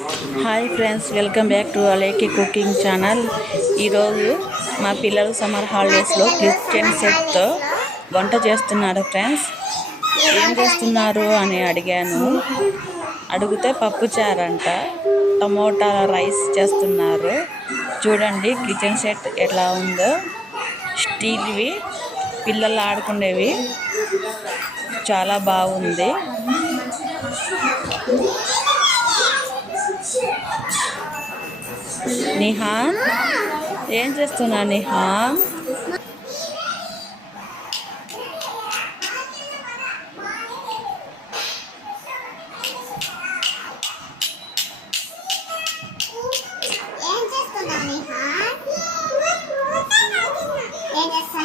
Hi friends welcome back to అలేకి cooking channel. ఈరోజు మా పిల్లలు సమ్మర్ హాలిడేస్లో కిచెన్ సెట్తో వంట చేస్తున్నారు ఫ్రెండ్స్. ఏం చేస్తున్నారు అని అడిగాను. అడిగితే పప్పుచారంట టమోటా రైస్ చేస్తున్నారు. చూడండి కిచెన్ సెట్ ఎలా ఉందో. స్టీల్వి పిల్లలు ఆడుకునేవి. చాలా బాగుంది. నిహాన్ ఏం చేస్తున్నా నిహాన్ ఏం చేస్తున్నా నిహాన్ ఏం చేస్తున్నా?